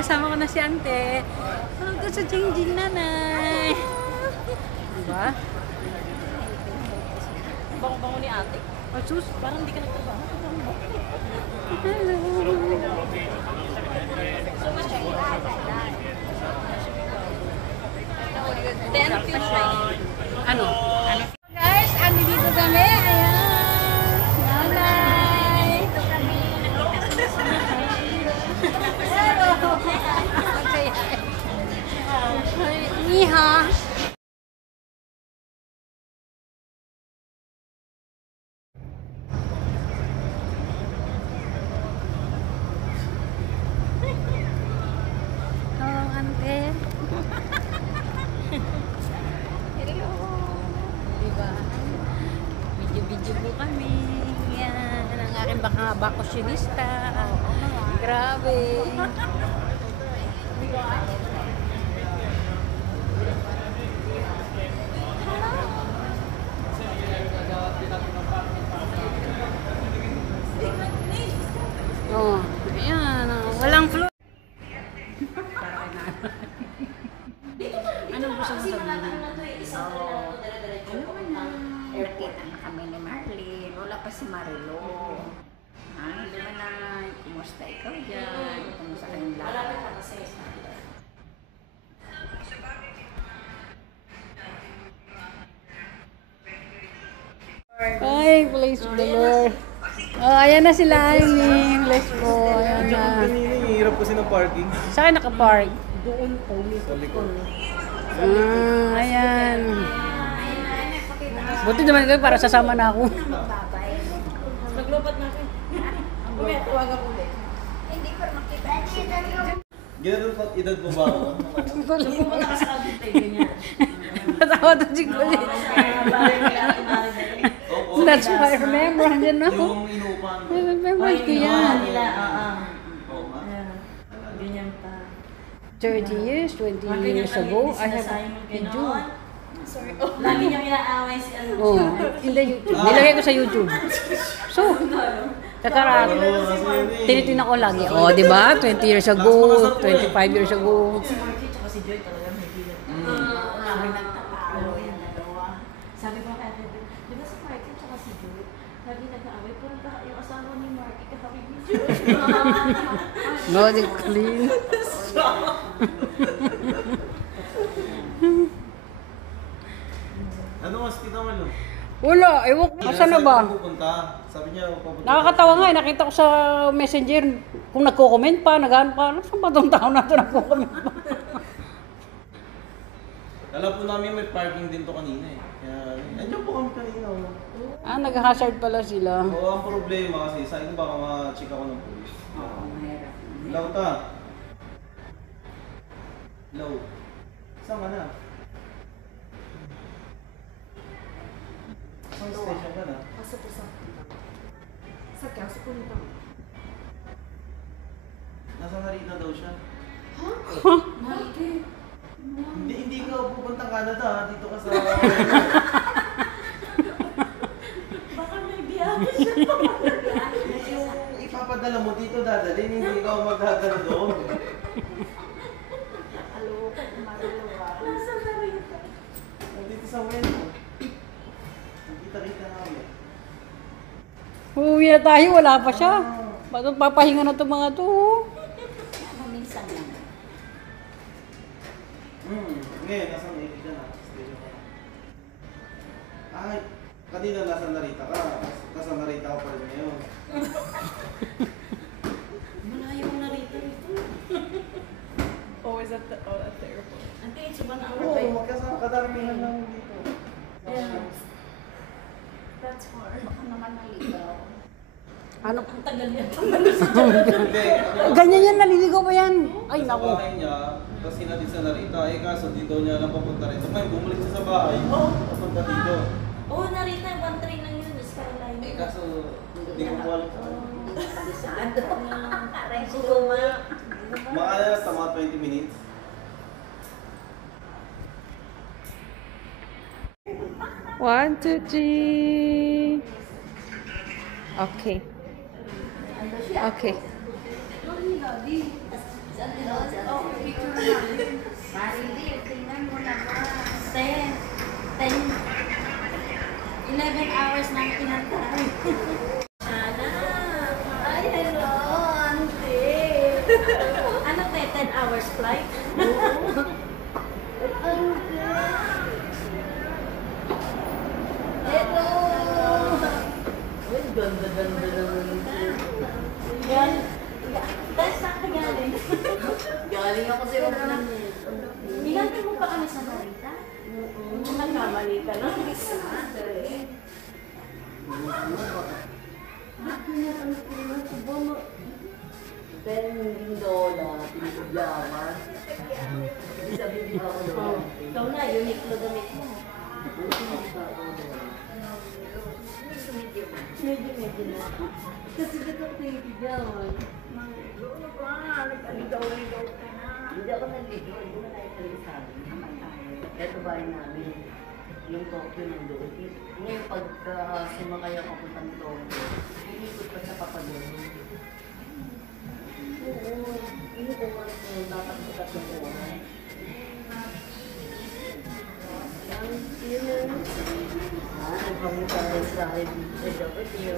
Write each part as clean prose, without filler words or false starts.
kasama ko na si ante. Ano to sa changing nanay? Diba? Bango-bango ni ate. Oh, sus. Parang hindi ka nagtrabaho. Hello. Ano? Guys, andi dito kami. Ayan. Nanay. Dito kami. Niha. Hello, ante. Hello. Diba? Video-video po kami. Yan. Ang aking bakasyonista. Grabe. Oh, ayan. Walang flu. Anong gusto mo sabihin? Nakita na kami ni Marlene. Wala pa si Marilo. Hello nanay. Kumusta ikaw dyan? Kumusta kayong lahat? Ay, bless the Lord. Oh, ayan na sila, Aileen. Bless po. Ayan na. Hirap kasi ng parking. Saan nakapark? Doon po. Sa likod. Ayan. Buti naman kayo para sasama na ako. Naglupat na ako. Kumaya, tawagan ko ulit. Hindi ko makita. Gano'n pa edad mo ba ako? Pumunta ka sa audit tayo, ganyan. Natawa to si Kulit. That's why I remember. Andyan na ako. Yung inuupan. I remember ko yan. Oo nga. Ganyan pa. 30 years, 20 years ago, I have a video. Sorry. Lagi niya inaaway si ano. Oh, in the YouTube. Nilagay ko sa YouTube. So, kakarat. Tinitingnan ko lagi. Oh, di ba? 20 years ago, 25 years ago. Si Marky tsaka si Joy talaga may bilan. Kami nagtatalo yung dalawa. Sabi ko kay Ate, di ba si Marky tsaka si Joy, lagi nag-aaway, parang yung asawa ni Marky kakawin ni Joy. No, di clean. Ano mas kita mo no? Wala, ewan ko. Saan na ba? Pupunta. Sabi niya, pupunta. Nakakatawa nga, nakita ko sa messenger kung nagko-comment pa, nag-ano pa. Saan ba itong tao na ito nagko-comment pa? Alam po namin may parking din to kanina eh. Kaya, andyan po kami kanina. Ah, nag-hazard pala sila. Oo, ang problema kasi, sa inyo baka ma-check ako ng police. Oo, mahirap. Hello ta. Hello. Saan ka na? Saan station ka na? Nasa Narita daw siya. Hindi ka pupuntang Canada ha. Dito ka sa... Baka may biyahe siya. Yung ipapadala mo dito dadalhin, hindi ka magdadala doon. Nasa Narita. Dito sa Weno. Kita-kita namin. Uuwi na tayo, wala pa siya. Ba't papahinga na itong mga to? Minsan lang. Ngayon, nasa Narita ka na. Station ka na. Ay, kanina nasa Narita ka. Nasa Narita ka pa rin ngayon. Malayo ang Narita rito. Always at the airport. Ante, it's 1 hour Oo, by. magkasama kadaramihan lang dito. Yeah. That's hard. Baka naman naligaw. Ano? Ang tagal yan. Hindi, Ganyan yan, naliligaw pa yan. Ay, sa naku. bahay niya, tapos hinatid sa Narita. Eh kaso dito niya lang papunta rito. Ngayon, bumalik siya sa bahay. Papunta dito. Oo, Narita, 1 train lang yun. Sa Carolina. Eh kaso, hindi ko po alam sa ano. Kabisado. Aray ko luma. Mga tama 20 minutes. One, two, three. Okay. Okay. Oh, picture naman. Marilyn, tingnan mo naman. 11 hours nang pinantay. Sana. Ay, hello, auntie. Ano 10 hours flight? Hello. Uy, ganda-ganda naman. Yan. Dahil saan ka galing? Galing ako sa Oakland. Binanti mo pa kami sa Narita? Nagkamali ka na. $10 pinagyaman. Sabi di ba ako doon? Ikaw na, Uniqlo damit mo. Medyo na. Kasi dito ako pinagyaman. Nag-aligaw-ligaw ka na. Hindi ako nag-ligaw. Hindi mo nakikita sa amin. Ito bahay namin. Yung Tokyo nandoon. Ngayon pagka sumakay ako puntang Tokyo, inikot pa sa Papadon. Oo. Hindi ko mas tatakot ng oras. Nagpamutahan sa akin dito sa Tokyo.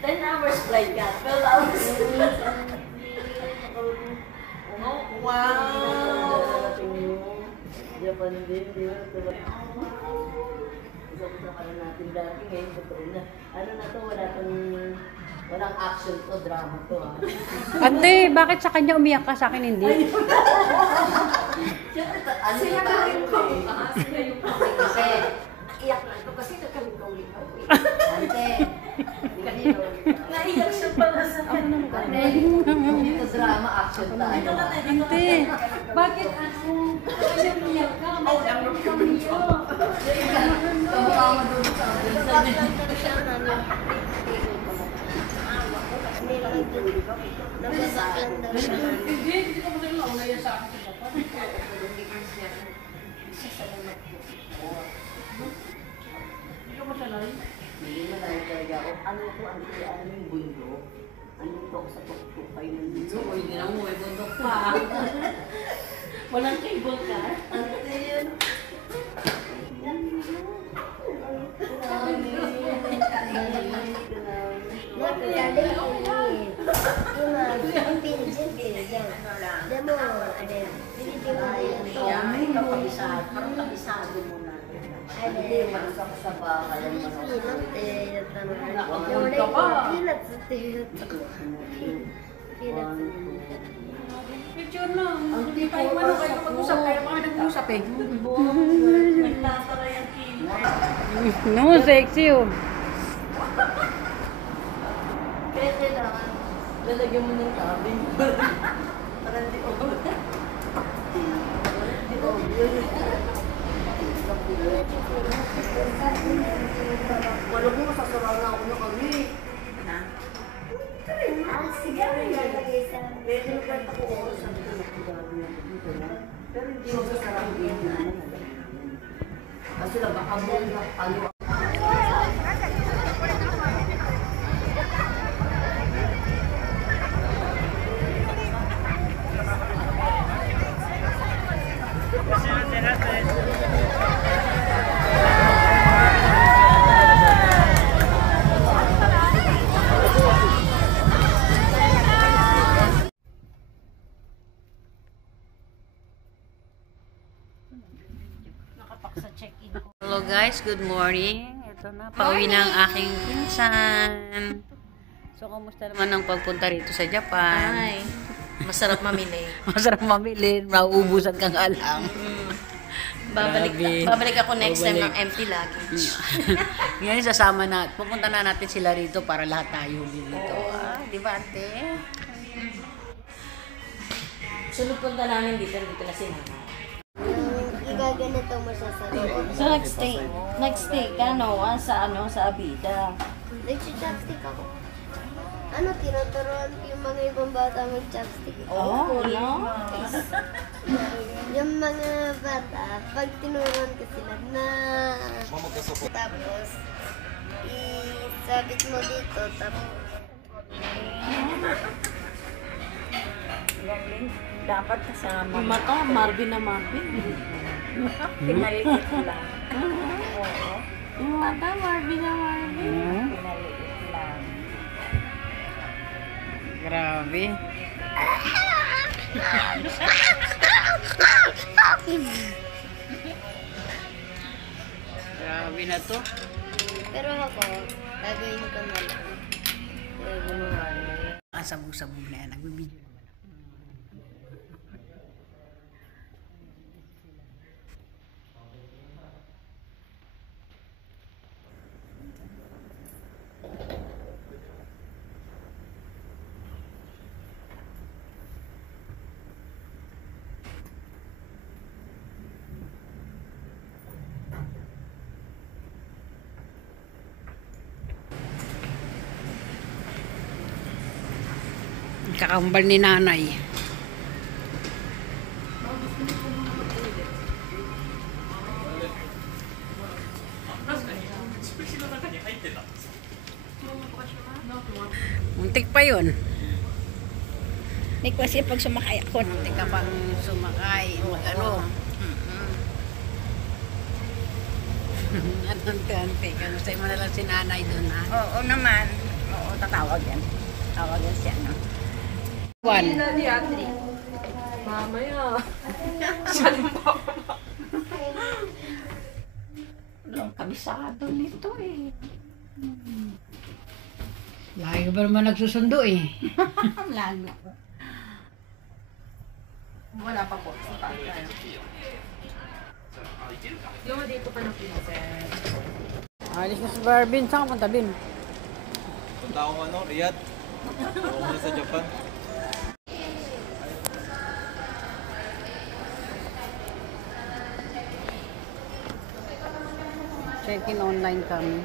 10 hours flight ka. 12 hours. Wow! Japan din, di ba? Usap-usap ka na natin dati, ngayon totoo na. Ano na to, walang action to, drama to ha. Ate, bakit sa kanya umiyak ka, sa akin hindi? Siyempre, sila ka rin ko. Sila yung kasi, iyak na ito kasi nagkaming kawin ko. Ante, kanino? Naiyak siya pala sa akin. Ante, dito drama, action tayo. Ate, bakit ako? Kasi umiyak ka, bakit ako umiyak? Kamukha mo doon sa akin. Hindi ka mo rin maulaya sa akin. Hindi ka masanay? Hindi na lang talaga ako. Ano ko, ano yung bundok? Ano to ako sa tuktok kayo ng dito? Hindi na mo, may bundok pa. Walang cable car. Ano yun? Parang kabisado mo na. Hindi, masak sa bahay ang Picture lang. Hindi tayo ano kayo mag-usap. Kayo mga nag-usap eh. Nagtatara yung cable. No, sexy oh. Pwede naman. Lalagyan mo ng tabi. Parang di obvious. Di obvious. Wala mo, masasaraw na ako na kami. Sige, pwede mo kahit ako oras. Sabi ko, nakugabi ako dito na. Pero hindi mo sasaraw din naman. Kasi lang, baka mo na ano. Sa check-in ko. Hello guys, good morning. Ito na, pauwi na ang aking pinsan. So, kamusta naman ang pagpunta rito sa Japan? Ay, masarap mamili. Masarap mamili, mauubusan kang alam. Babalik ako next time ng empty luggage. Ngayon sasama na, pupunta na natin sila rito para lahat tayo dito. Di ba ate? Sunod punta namin dito na si Mama. Igaganito mo siya sa loob. So nag-stay ka no, sa Abida. Nag-chopstick ako. tinuturuan ko yung mga ibang bata mag-chopstick. Oh, Yung mga bata, pag tinuruan ko sila na tapos isabit mo dito, tapos Galing. Dapat kasama. Yung mata, Marvin na Marvin. Pinaliit lang. Oo. Yung mata, Marvin na Marvin. Pinaliit lang. Grabe. Grabe na to. pero ako, gagawin ko na lang. Sabog-sabog na yan. Nagbibideo naman. Kakambal ni nanay. Muntik pa yun. Hindi kasi pag sumakay ako, Muntik ka pang sumakay. Mag-ano. Ante-ante. Kamusta mo na lang si nanay doon, ha? oo naman. Oo, tatawag yan. Tawag yan siya, no? Juan. Mamaya. Siya din pa. Walang kabisado nito eh. Lagi ka ba naman nagsusundo eh? Lalo. Wala pa po. Yung dito pa na princess. Alis na si Barbin. Saan ka punta, Bin? Punta akong Riyadh. Ako muna sa Japan. Check-in online kami.